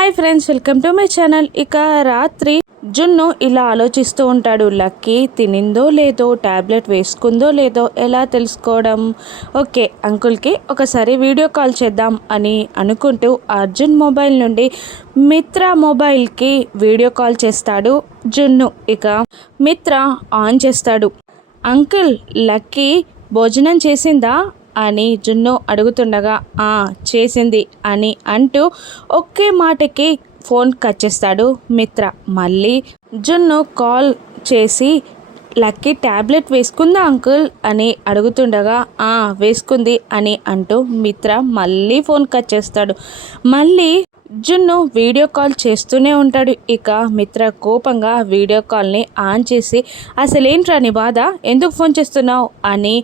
Hi friends, welcome to my channel. ఇక రాత్రి జున్ను ఇలా ఆలోచిస్తూ ఉంటాడు. లక్కీ తినిందో లేదో, ట్యాబ్లెట్ వేసుకుందో లేదో ఎలా తెలుసుకోవడం? ఓకే, అంకుల్కి ఒకసారి వీడియో కాల్ చేద్దాం అని అనుకుంటూ అర్జున్ మొబైల్ నుండి మిత్ర మొబైల్కి వీడియో కాల్ చేస్తాడు జున్ను. ఇక మిత్ర ఆన్ చేస్తాడు. అంకుల్, లక్కీ భోజనం చేసిందా అని జున్ను అడుగుతుండగా చేసింది అని అంటూ ఒకే మాటకి ఫోన్ కట్ చేస్తాడు మిత్ర. మళ్ళీ జున్ను కాల్ చేసి లక్కీ ట్యాబ్లెట్ వేసుకుందా అంకుల్ అని అడుగుతుండగా వేసుకుంది అని అంటూ మిత్ర మళ్ళీ ఫోన్ కట్ చేస్తాడు. మళ్ళీ జున్ను వీడియో కాల్ చేస్తూనే ఉంటాడు. ఇక మిత్ర కోపంగా వీడియో కాల్ని ఆన్ చేసి అసలేంట్రా నీ బాధ, ఎందుకు ఫోన్ చేస్తున్నావు అని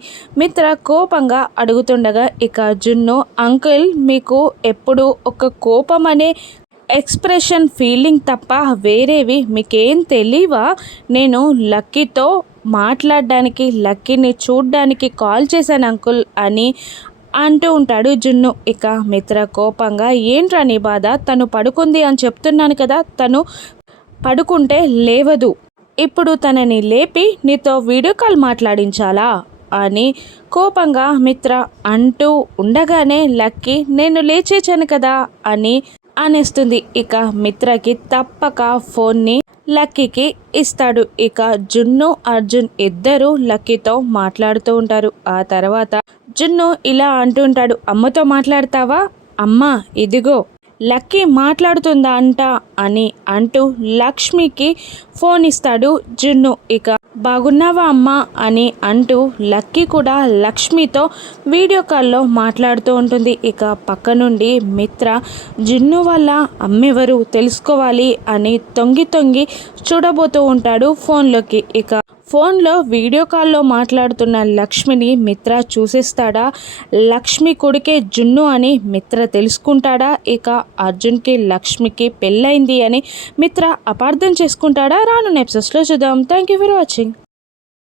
మిత్ర కోపంగా అడుగుతుండగా ఇక జున్ను, అంకుల్ మీకు ఎప్పుడు ఒక కోపం అనే ఎక్స్ప్రెషన్ ఫీలింగ్ తప్ప వేరేవి మీకేం తెలియవా? నేను లక్కీతో మాట్లాడడానికి, లక్కీని చూడ్డానికి కాల్ చేశాను అంకుల్ అని అంటూ ఉంటాడు జున్ను. ఇక మిత్ర కోపంగా, ఏంట్రా నీ బాధ, తను పడుకుంది అని చెప్తున్నాను కదా, తను పడుకుంటే లేవదు, ఇప్పుడు తనని లేపి నీతో వీడియో కాల్ మాట్లాడించాలా అని కోపంగా మిత్ర అంటూ ఉండగానే లక్కీ, నేను లేచేచాను కదా అని అనేస్తుంది. ఇక మిత్రకి తప్పక ఫోన్ని లక్కీకి ఇస్తాడు. ఇక జున్ను అర్జున్ ఇద్దరు లక్కీతో మాట్లాడుతూ ఉంటారు. ఆ తర్వాత జున్ను ఇలా అంటుంటాడు, అమ్మతో మాట్లాడతావా? అమ్మ ఇదిగో లక్కీ మాట్లాడుతుందా అంట అని అంటూ లక్ష్మికి ఫోన్ ఇస్తాడు జున్ను. ఇక బాగున్నావా అమ్మ అని అంటూ లక్కీ కూడా లక్ష్మితో వీడియో కాల్లో మాట్లాడుతూ ఉంటుంది. ఇక పక్క నుండి మిత్ర జున్ను వల్ల అమ్మెవరు తెలుసుకోవాలి అని తొంగి తొంగి చూడబోతూ ఉంటాడు ఫోన్లోకి. ఇక ఫోన్లో వీడియో కాల్లో మాట్లాడుతున్న లక్ష్మిని మిత్ర చూసేస్తాడా? లక్ష్మి కొడుకే జున్ను అని మిత్ర తెలుసుకుంటాడా? ఇక అర్జున్కి లక్ష్మికి పెళ్ళైంది అని మిత్ర అపార్థం చేసుకుంటాడా? రానున్న ఎపిసోడ్స్లో చూద్దాం. Thank you for watching.